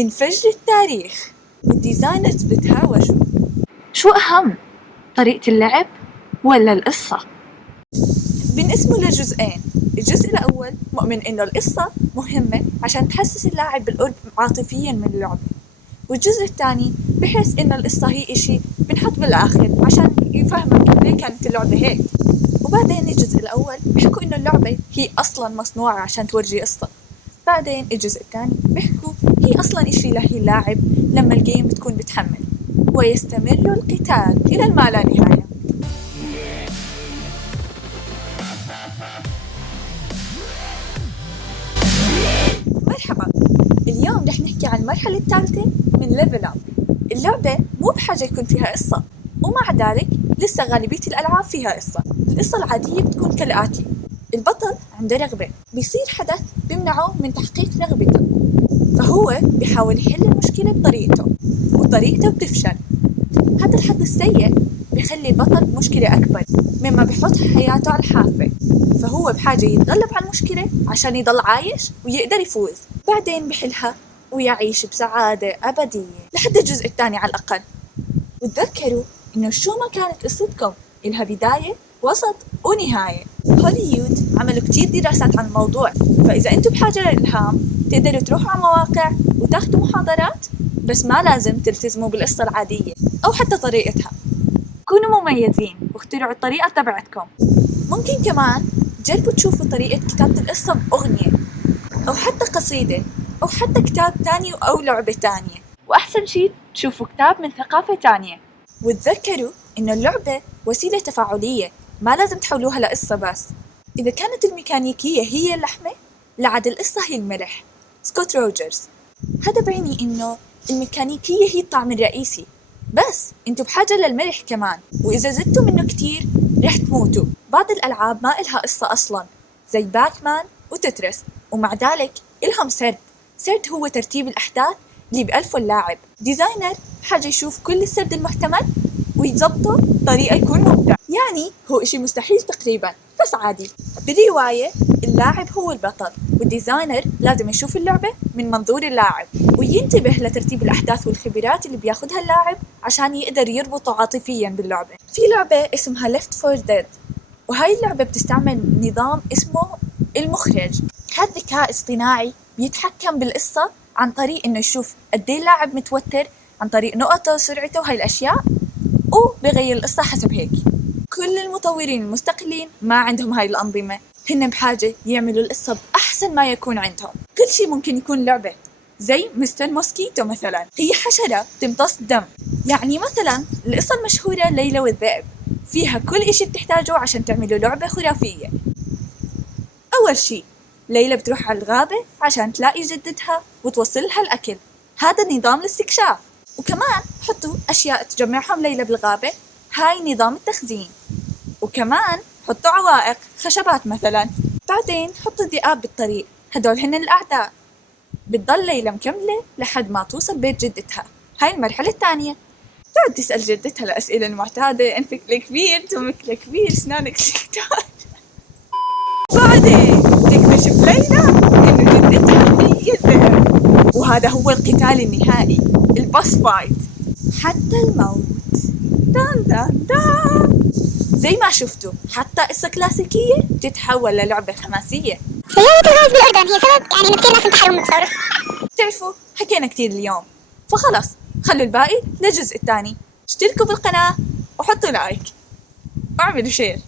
من فجر التاريخ والديزاينرز بتهاوشوا. شو أهم؟ طريقة اللعب ولا القصة؟ بنقسمه لجزئين. الجزء الأول مؤمن إنه القصة مهمة عشان تحسس اللاعب بالقرب عاطفياً من اللعبة، والجزء الثاني بحس إنه القصة هي إشي بنحط بالآخر عشان يفهمك ليه كانت اللعبة هيك. وبعدين الجزء الأول بيحكوا إنه اللعبة هي أصلاً مصنوعة عشان تورجي قصة. بعدين الجزء الثاني بيحكوا هي أصلاً إشي لهي اللاعب لما الجيم بتكون بتحمل، ويستمر القتال إلى ما لا نهاية. مرحبا، اليوم رح نحكي عن المرحلة الثالثة من ليفل أب. اللعبة مو بحاجة يكون فيها قصة، ومع ذلك لسه غالبية الألعاب فيها قصة. القصة العادية بتكون كالآتي: البطل عنده رغبة، بيصير حدث بيمنعه من تحقيق رغبته، فهو بيحاول يحل المشكلة بطريقته، وطريقته بتفشل. هذا الحظ السيء بيخلي البطل بمشكلة أكبر، مما بيحط حياته على الحافة، فهو بحاجة يتغلب على المشكلة عشان يضل عايش ويقدر يفوز. بعدين بحلها ويعيش بسعادة أبدية لحد الجزء الثاني على الأقل. وتذكروا إنه شو ما كانت قصتكم إلها بداية وسط ونهاية. هوليوود عملوا كتير دراسات عن الموضوع، فإذا أنتم بحاجة للإلهام تقدروا تروحوا على مواقع وتاخدوا محاضرات، بس ما لازم تلتزموا بالقصة العادية أو حتى طريقتها. كونوا مميزين واخترعوا الطريقة تبعتكم. ممكن كمان تجربوا تشوفوا طريقة كتابة القصة بأغنية أو حتى قصيدة أو حتى كتاب تاني أو لعبة تانية. وأحسن شيء تشوفوا كتاب من ثقافة تانية. وتذكروا إنه اللعبة وسيلة تفاعلية، ما لازم تحولوها لقصة بس. إذا كانت الميكانيكية هي اللحمة، لعد القصة هي الملح. سكوت روجرز. هذا بيعني إنه الميكانيكية هي الطعم الرئيسي، بس انتوا بحاجة للملح كمان، وإذا زدتوا منه كتير رح تموتوا. بعض الألعاب ما إلها قصة أصلاً زي باكمان وتترس، ومع ذلك إلهم سرد هو ترتيب الأحداث اللي بألفه اللاعب. ديزاينر بحاجة يشوف كل السرد المحتمل ويضبطه بطريقة يكون ممتع. يعني هو إشي مستحيل تقريباً، بس عادي. بالرواية اللاعب هو البطل، والديزاينر لازم يشوف اللعبة من منظور اللاعب وينتبه لترتيب الأحداث والخبرات اللي بياخدها اللاعب عشان يقدر يربطه عاطفياً باللعبة. في لعبة اسمها Left 4 Dead، وهاي اللعبة بتستعمل نظام اسمه المخرج. هذا ذكاء اصطناعي بيتحكم بالقصة عن طريق إنه يشوف قد إيه اللاعب متوتر عن طريق نقطه وسرعته وهاي الأشياء، وبغير القصة حسب هيك. كل المطورين المستقلين ما عندهم هاي الأنظمة، هن بحاجة يعملوا القصة بأحسن ما يكون عندهم. كل شيء ممكن يكون لعبة، زي مستر موسكيتو مثلا، هي حشرة تمتص دم. يعني مثلا القصة المشهورة ليلى والذئب فيها كل إشي بتحتاجه عشان تعملوا لعبة خرافية. أول شيء ليلى بتروح على الغابة عشان تلاقي جدتها وتوصلها الأكل، هذا نظام الاستكشاف. وكمان حطوا أشياء تجمعهم ليلى بالغابة، هاي نظام التخزين. وكمان حطوا عوائق خشبات مثلا. بعدين حطوا ذئاب بالطريق، هدول هن الأعداء. بتضل ليلى مكملة لحد ما توصل بيت جدتها، هاي المرحلة الثانية. تقعد تسأل جدتها الأسئلة المعتادة: أنفك الكبير، تمك الكبير، أسنانك كتار. بعدين تكتشف ليلى إنه جدتها هي الذئب، وهذا هو القتال النهائي، البوس فايت حتى الموت. دان دان دان. زي ما شفتوا حتى قصة كلاسيكية تتحول للعبة حماسية. سيارة الغاز بالأردن هي سبب يعني إنه كثير ناس انتحروا من الثورة. تعرفوا حكينا كتير اليوم، فخلص خلوا الباقي للجزء الثاني. اشتركوا بالقناة وحطوا لايك واعملوا شير.